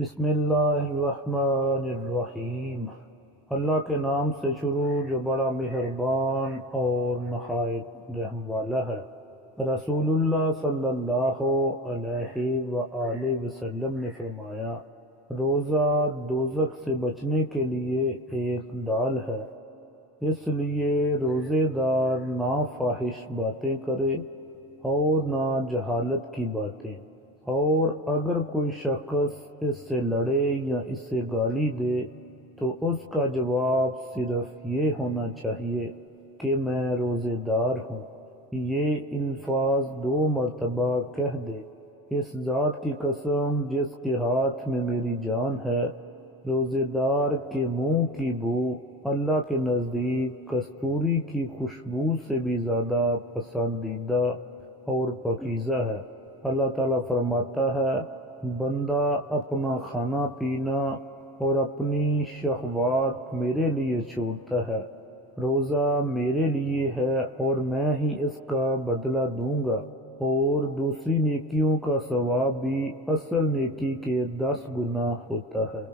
بسم اللہ الرحمن الرحیم۔ اللہ کے نام سے شروع جو بڑا مہربان اور نہایت رحم والا ہے۔ رسول اللہ صلی اللہ علیہ وآلہ وسلم نے فرمایا، روزہ دوزخ سے بچنے کے لیے ایک ڈال ہے، اس لیے روزے دار نہ فاحش باتیں کرے اور نہ جہالت کی باتیں، اور اگر کوئی شخص اس سے لڑے یا اسے گالی دے تو اس کا جواب صرف یہ ہونا چاہیے کہ میں روزے دار ہوں۔ یہ الفاظ 2 مرتبہ کہہ دے۔ اس ذات کی قسم جس کے ہاتھ میں میری جان ہے، روزے دار کے منہ کی بو اللہ کے نزدیک کستوری کی خوشبو سے بھی زیادہ پسندیدہ اور پاکیزہ ہے۔ اللہ تعالیٰ فرماتا ہے، بندہ اپنا کھانا پینا اور اپنی شہوات میرے لیے چھوڑتا ہے، روزہ میرے لیے ہے اور میں ہی اس کا بدلہ دوں گا، اور دوسری نیکیوں کا ثواب بھی اصل نیکی کے 10 گنا ہوتا ہے۔